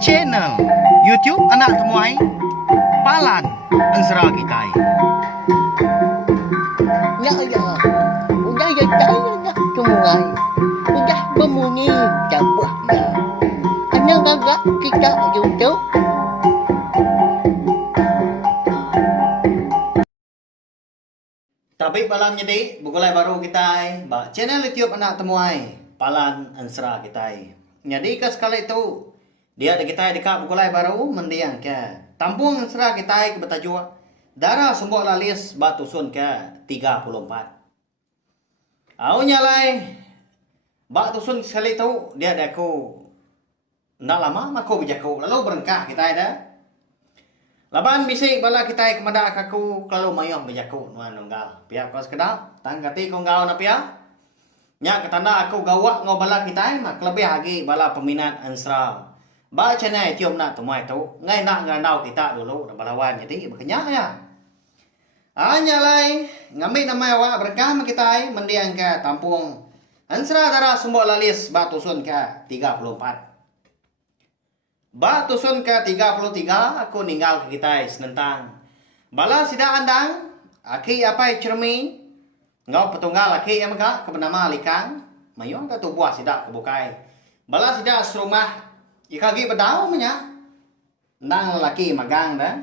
Channel YouTube Anak Temuai Palan Ansra Kitai. Ya ya, udah ya saya nak temuai, udah berbunyi dapat ya. Ana gagak kita YouTube. Tapi malam jadi bukulai baru kita ba channel YouTube Anak Temuai Palan Ansra Kitai. Jadi ke sekali itu dia ada kita dekat bukulai baru mendiang ke Tampung Ansra Kitai ke Betajua. Darah sumber lalis batu sun ke 34. Au nyalai batu sun sekali itu dia ada aku ndak lama mako bijaku lalu berengkah kita ada. Laban bisik bala kita kemada akaku kalau mayong bijaku nuan nunggal. Pihak kos kedap tanggati kong gao na pihak. Nya ketanda aku gawak ngobala kita mak lebih lagi bala peminat Ansra. Ba channel YouTube nak Temuai tu ngai nak ngandau kita dulu balawan jadi makanya ya. Hanya lai ngambil nama awak berkah kita mendiang ke Tampung Ansra darah sumber lalis batu sun ke 34. Batu sun ke 33 aku ninggal ke kita senentang. Bala sida andang aki apa cermi ngau petunggal aki yang maka ke bernama Likang mayong ke tubuh sida kebukai. Bala sida serumah ikagi bedau menya. Nang lelaki magang dah.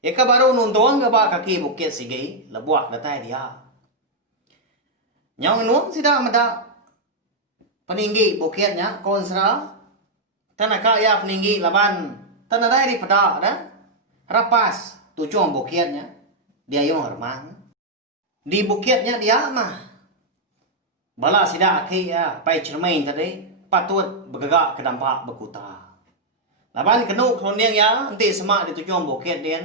Ika baru nuntuang ke ba kaki bukit sigi lebuak datai dia. Nyong nuang sida meda peninggi bukitnya konsra. Tanaka ya peninggi laban tanadai di pada dah. Rapas tujuan bukitnya dia yung hermang. Di bukitnya dia mah. Bala sida aki ya pai cermain tadi patut bergerak ke dampak berkuta. Laban kenuk kroniang ya nanti semak di tujuan bukit dia.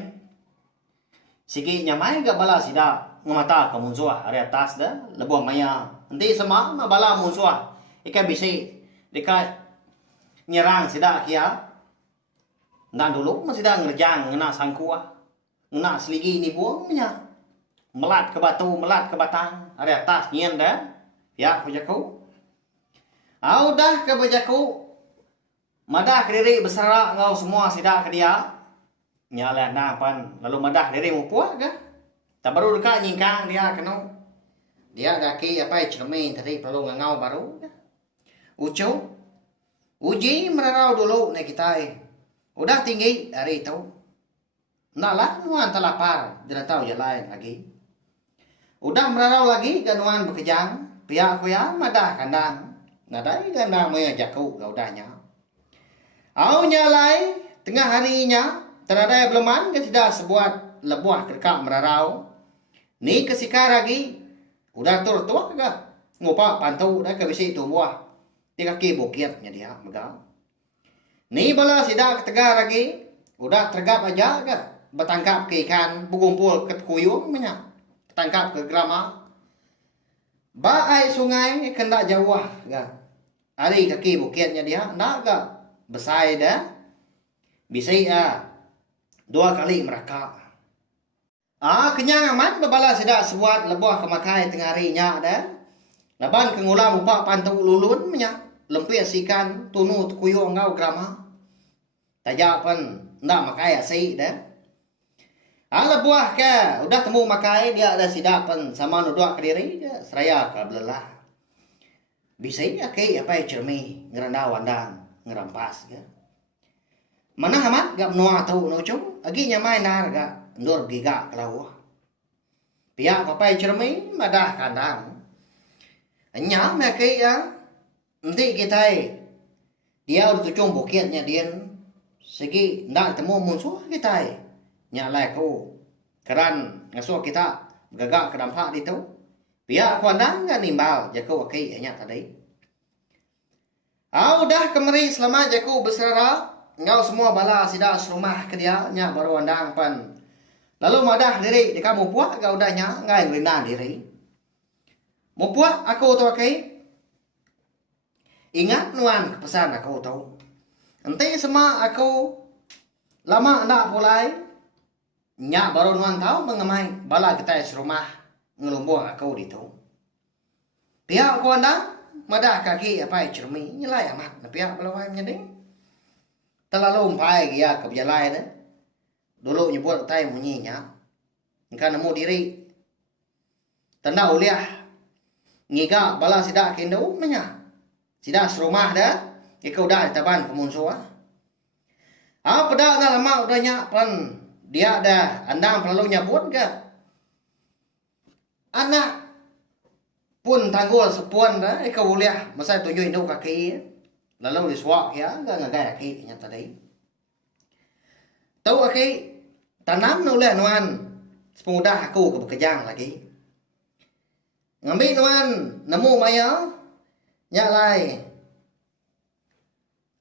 Sigi nyamai ke bala sida ngamata ke musuh area atas dah lebuh maya. Nanti semak ma bala musuh ikan bisi dekat nyerang sida kia. Nak dulu masih dah ngerjang ngena sangkua. Ngena seligi ni buangnya. Melat ke batu, melat ke batang. Area atas nyen dah. Ya bejaku. Au dah ke bejaku. Madah ke diri bersara ngau semua sida ke dia. Nyala na pan lalu madah diri mu puak ke? Tak baru dekat nyingkang dia kena. Dia daki apa cermin tadi perlu ngau baru. Ucu. Uji merarau dulu naik kita. Udah tinggi hari itu. Nalah nuan telapar. Dia tahu yang lain lagi. Udah merarau lagi ganuan bekejang. Pihak aku ya madah kandang. Nadai kandang moya jaku gaudanya. Au nyalai tengah harinya. Tanadai beleman ke tidak sebuat lebuah kerkak merarau. Ni kesikar lagi. Udah tur-tur ke? Ngupak pantu dah ke bisi itu buah. Di kaki bukitnya dia megang. Ni bala sidak tegar lagi. Udah tergap aja ke? Bertangkap ke ikan. Berkumpul ke kuyung banyak. Tangkap ke grama. Baai sungai kena jauh ke? Hari kaki bukitnya dia. Nak ke? Besai dah. Bisa ya. 2 kali mereka. Kenyang amat bebala sidak sebuat lebuah kemakai tengah harinya dah. Laban kengulam upak pantu lulun menyak. Lempih sikan tunu tukuyo ngau grama. Tajak pun ndak makai asik dah. Lebuah ke udah temu makai dia ada sidak pun sama nuduk ke diri dia seraya ke belelah. Bisa ya ke apa cermi ngeranda wandang ngerampas ke. Mana amat gak menua tau nucu. Agi nyamai nar gak ndur giga kelau. Pihak apa cermi madah kandang. Nya makai ya. Nanti kita dia udah tujuan bukitnya dia. Segi ndak temu musuh kita. Nyalai ku. Keran ngasuh kita gagak ke dampak itu. Pihak kandang gak nimbal jaku wakai hanya tadi. Udah kemari selama jaku bersara. Ngau semua bala sida serumah ke dia nya baru andang pan. Lalu madah diri di kamu puak gak udahnya ngai ngerina diri. Mu puak aku tu kai. Ingat nuan pesan aku tahu. Nanti semua aku lama ndak pulai. Nya baru nuan tahu mengemai bala kita serumah ngelumbuh aku di tu. Pihak aku andang madah kaki apa cermi nyelai amat napiak belawai jadi terlalu umpai dia ke berjalan dah dulu nyebut tai munyinya kan nemu diri tanda uliah ngiga bala sidak kendo menya sidak serumah dah ikau dah taban kemunsua pada dah lama udah nyapan dia dah andang perlu nyabut ke anak pun tanggul sepuan dah ikau uliah masa tujuh induk kaki lalu disuak ya enggak ngagai kaki nyata tadi tahu kaki tanam nulah nuan sepemudah aku ke bekejang lagi ngambil nuan nemu maya nyalai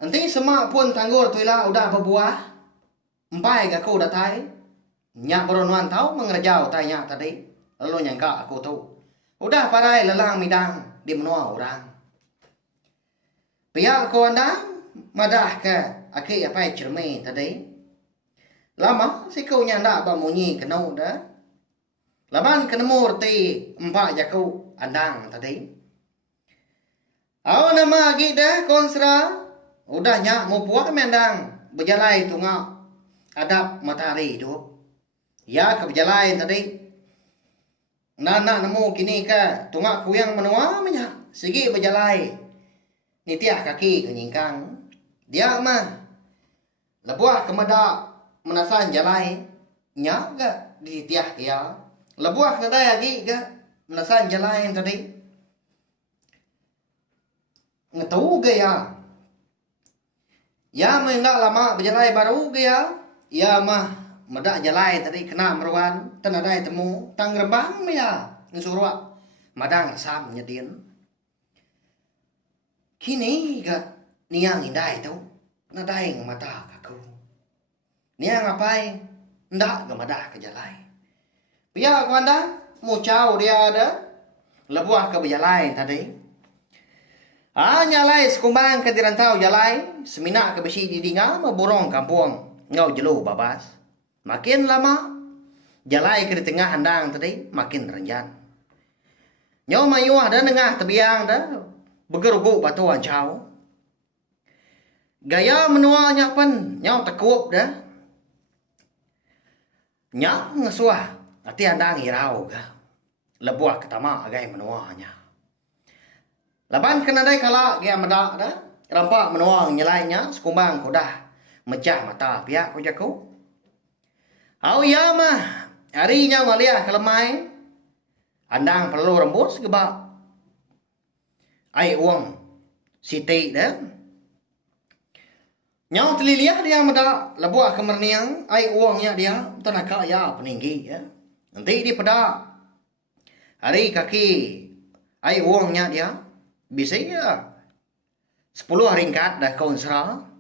nanti semua pun tanggul tuila udah berbuah empai ke aku dah tai nyak baru nuan tahu mengerjau tanya tadi lalu nyangka aku tahu udah parai lelang midang di menua orang pihak kau andang madah ke aki apa cermin tadi lama si kau nyanda bamunyi kenau dah laban kenemu reti empat jaku andang tadi awak nama agi dah konsra udah nyak mau puak mendang berjalai tungak adap matahari itu ya ke berjalai tadi nana nemu kini ka tungak kuyang menua menya segi berjalai nitiah kaki kenyingkang dia mah lebuah kemada menasan jalai nya ga di tiah kia lebuah nadai lagi ga menasan jalai tadi ngetahu ga ya mah enggak lama berjalai baru ga ya mah madak jalai tadi kena meruan tanadai temu tang rembang ya ngesuruak madang sam nyedin kini ga niang indai tu nadai ngamata kaku niang ngapai ndak ga madah ke jalai pia kuanda mu cau dia ada lebuah ke berjalai tadi nyalai sekumbang ke dirantau jalai semina ke besi didinga maborong kampung ngau jelu babas makin lama jalai ke di tengah handang tadi makin renjan nyau mayuah dan tengah tebiang dah begerugu batu ancau gaya menua nyapan nyau tekup dah nyak ngesuah hati handang hirau ga lebuah ketama agai menuanya laban kenadai kala gaya medak dah rampak menuang nyelainya sekumbang kudah mecah mata pihak kujaku au ya mah harinya walia kelemai andang perlu rembus gebak ai uang siti dah nyau teliliah dia meda lebuah kemerniang ai uangnya dia tanaka ya peninggi ya nanti di peda hari kaki ai uangnya dia bisa ya 10 ringkat dah konsra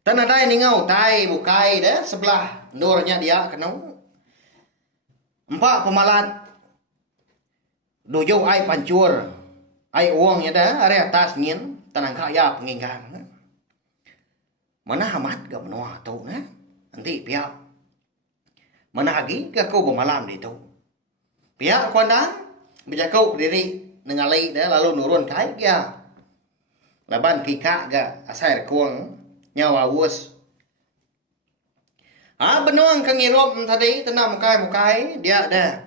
tanadai ningau tai bukai dah sebelah nurnya dia kenau 4 pemalat dojo ai pancur ai uangnya dah area atas ngin tanang kaya penginggang mana hamat ga menua tu na nanti pihak mana lagi ga kau bermalam di tu pihak kuandang berjakau diri nengalai dah lalu nurun kai ga laban kika ga asai kuang nyawa us benuang kangirop tadi tenam mukai dia dah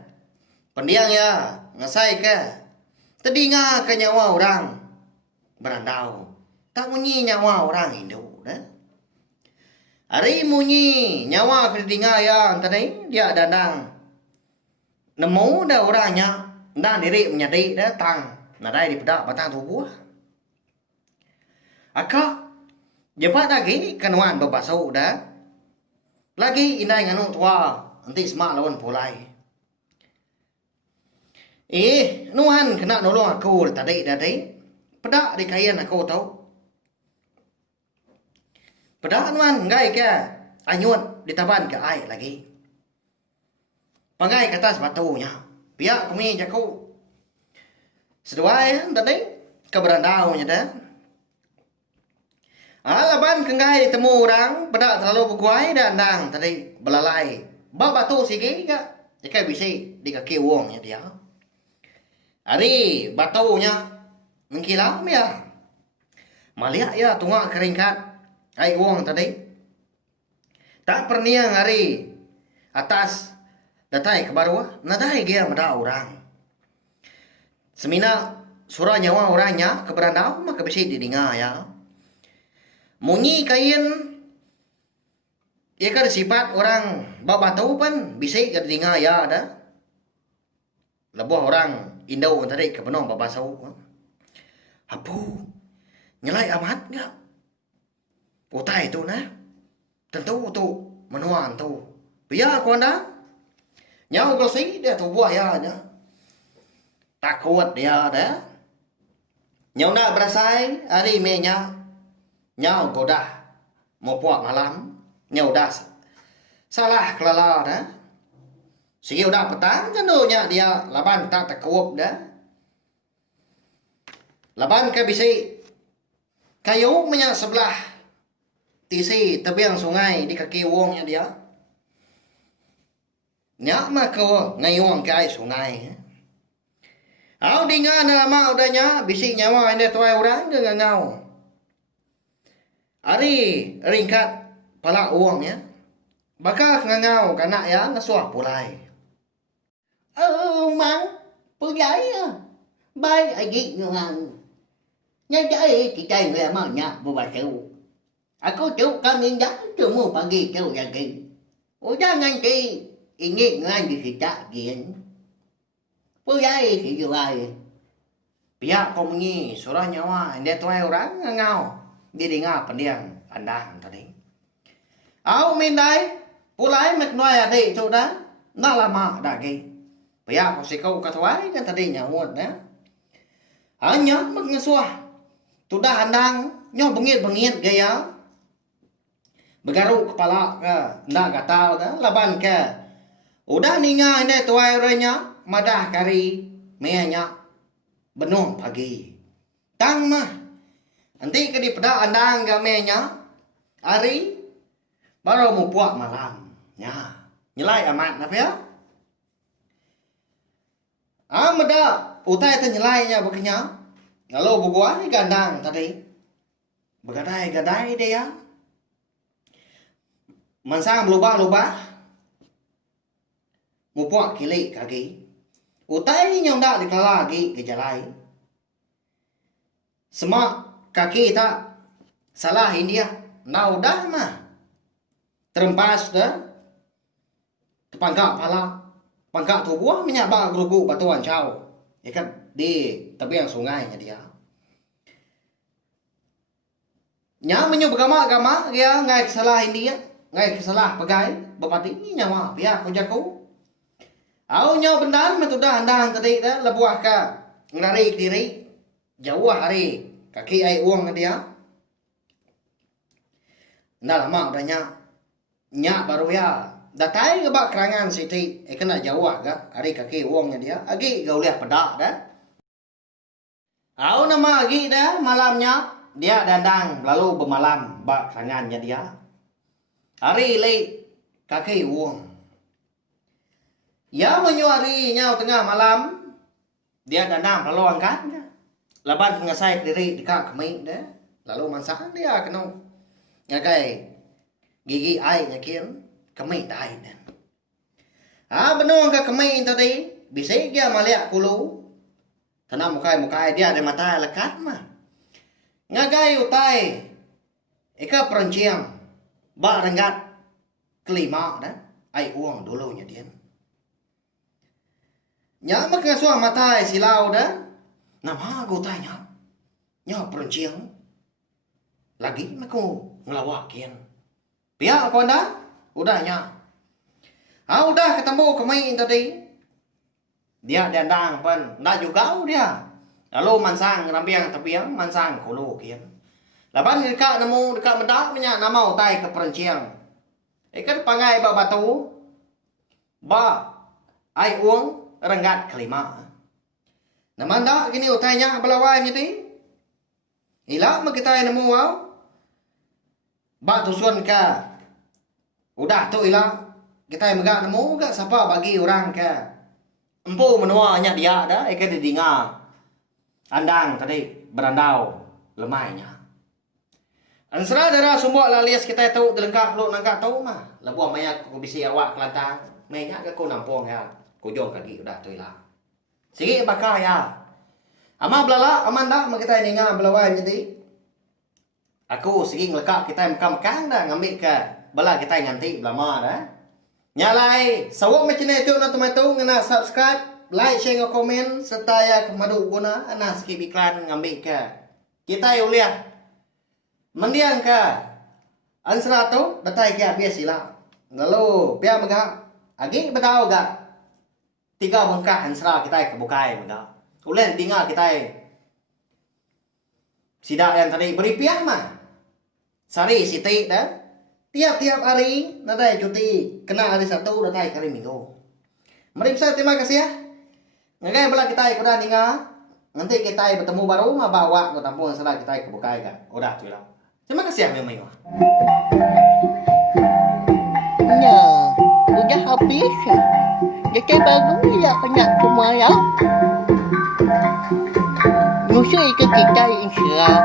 pendiang ya ngasai ke tedinga ke nyawa orang berandau tak munyi nyawa orang Hindu dah hari munyi nyawa ke tedinga ya tadi dia dandang nemu dah orangnya dan diri menyadi datang nadai di pedak batang tubuh akak jepat lagi kenuan berbasuh dah lagi inai nganu tua nanti semak lawan pulai nuan kena nolong aku tadi pedak di kain aku tahu pedak nuan ngai ke anyut di taban ke ai lagi pangai ke atas batunya pihak kami jaku seduai tadi ke berandaunya dah laban kengai ditemu orang pada terlalu berguai dan nang tadi belalai batu sigi ka jika bisa di kaki wongnya dia hari batunya Mengkilam ya. Maliak ya tunga keringkat. Ai uang tadi. Tak pernah ngari atas datai ke bawah. Nadai dia mada orang. Semina surah nyawa orangnya keberandau maka bisa didengar ya. Munyi kain ia kan sifat orang bapa tahu pun bisa didengar ya ada. Lebuh orang Indo tadi ke penong bapa tahu. Apu nyelai amat enggak? Utai tu nah. Tentu tu menuan tu. Biar kau anda. Nyau kelsi dia tu buah ya nya. Takut dia dah. Nyau nak berasai hari menya. Nyau godah mau puak malam. Nyau dah salah kelala dah. Sigi udah petang cendunya dia laban tak takut dah. Laban ke bisi kayu menyak sebelah tisi tebiang sungai di kaki wongnya dia. Nyak mah kau ngayuang kai sungai. Au dingan nama udahnya bisi nyawa ini tuai orang dengan ngau. Ari ringkat pala uangnya. Bakal ngangau kanak ya ngasuah pulai. Mang pulai ya. Bai agi ngang. Nya jai kita người mà nhà bu ba kêu. Aku tu kami dah cuma pagi kêu lagi. Udah nanti ini ngan di kita gin. Pulai si jual. Pihak kau mengi surah nyawa ini tuai orang ngangau. Dia dengar pendiang andang tadi. Au mindai pulai mek noi ada tu dah. Nak lama dah gay. Pihak kau si kau katuai kan tadi nyawut dah. Hanya mek ngasuah. Tudah handang nyo bengit-bengit gaya. Bergaruk kepala ke ndak gatal dah laban ke. Udah ninga ini tuai orangnya madah kari menya benung pagi. Tang mah. Nanti ke di pedak andang ke menya hari baru mau puak malam. Ya, nyelai amat apa ya? Meda utai tu nyelainya begini. Kalau bukuan ni gandang tadi. Bergadai-gadai dia. Mansang berubah-ubah. Mupuak kili kaki. Utai nyong dak dikala lagi ke jalai. Semak kaki tak salahin dia. Nau dah mah. Terempas dah. Terpangkak pala. Pangkak tubuh menyabak gerugu batuan caw. Ikan di tepian sungainya dia. Nya menyu bergama-gama dia ngai kesalahan dia, ngai kesalah pegai bapati nyawa pihak ko jaku. Au nya bendan metudah andang tadi dah lebuah ka ngari diri jauh hari kaki ai uang dia. Ndak lama udah nya baru ya datai ke bak kerangan siti kena jauh ga hari kaki uangnya dia agi gauliah pedak dah. Au nama agi dah malamnya dia dandang lalu bermalam bak kerangannya dia. Hari le kaki uang. Ya menyuari nyau tengah malam dia dandang lalu angkat. Laban ngasai diri dekat kami dah. Lalu masak dia kena ngakai gigi ai nyakin kami dai dan. Benung ke kami tadi bisa dia maliak kulu. Tanam mukai dia ada mata lekat mah. Ngagai utai. Eka perenciang. Ba renggat kelima dah. Ai uang dulunya dia. Nya mak ngasuah mata silau dah. Nama aku tanya. Nya perenciang. Lagi aku ngelawakin. Pihak kau dah? Udahnya. Udah ketemu kami tadi. Dia dandang pun ndak juga dia. Lalu mansang rambiang tepiang mansang kulu kian. Laban dekat nemu dekat medak punya nama utai ke perenciang. Ikat pangai ba batu. Ba ai uang renggat kelima. Nama ndak gini utainya belawai nyeti. Ila mak kita nemu au. Ba tusuan ka. Udah tu ila kita megak nemu gak siapa bagi orang ke. Empu menuanya dia dah, eka didengar. andang tadi berandau lemainya. Ansra dara sumbok lalias kita tahu delengkah lo nangka tahu mah. Labuang maya ko bisi awak kelantang. Maya ke ko nampong ya. Ko jong kaki udah tu lah. Sige bakal ya. Ama belala aman dah kita ini ngah belawan jadi. Aku sige ngelekak kita mekam-mekang dah ngambil ke bala kita nganti belama dah. Nyalai sawak macam ni tu na tomato ngena subscribe, like, share, komen serta ya kemadu guna ana skip iklan ngambil ke. Kita uliah mendiang ka ansra tu datai ke bias sila. Lalu pia maga agi bedau ga tiga bengkah ansra kita ke bukai maga. Ulen dinga kita sidak yang tadi beri pia mah. Sari siti dah. Tiap-tiap hari nadai cuti kena hari Sabtu datai hari Minggu. Mari besar terima kasih ya. Ngagai bala kita kuda ninga. Nanti kita bertemu baru mah bawa ke tampung salah kita ke bukai kan. Udah tu lah. Terima kasih ya memang. Ya, udah habis ya. Jadi baru ya banyak semua ya. Musuh ikut kita insya Allah.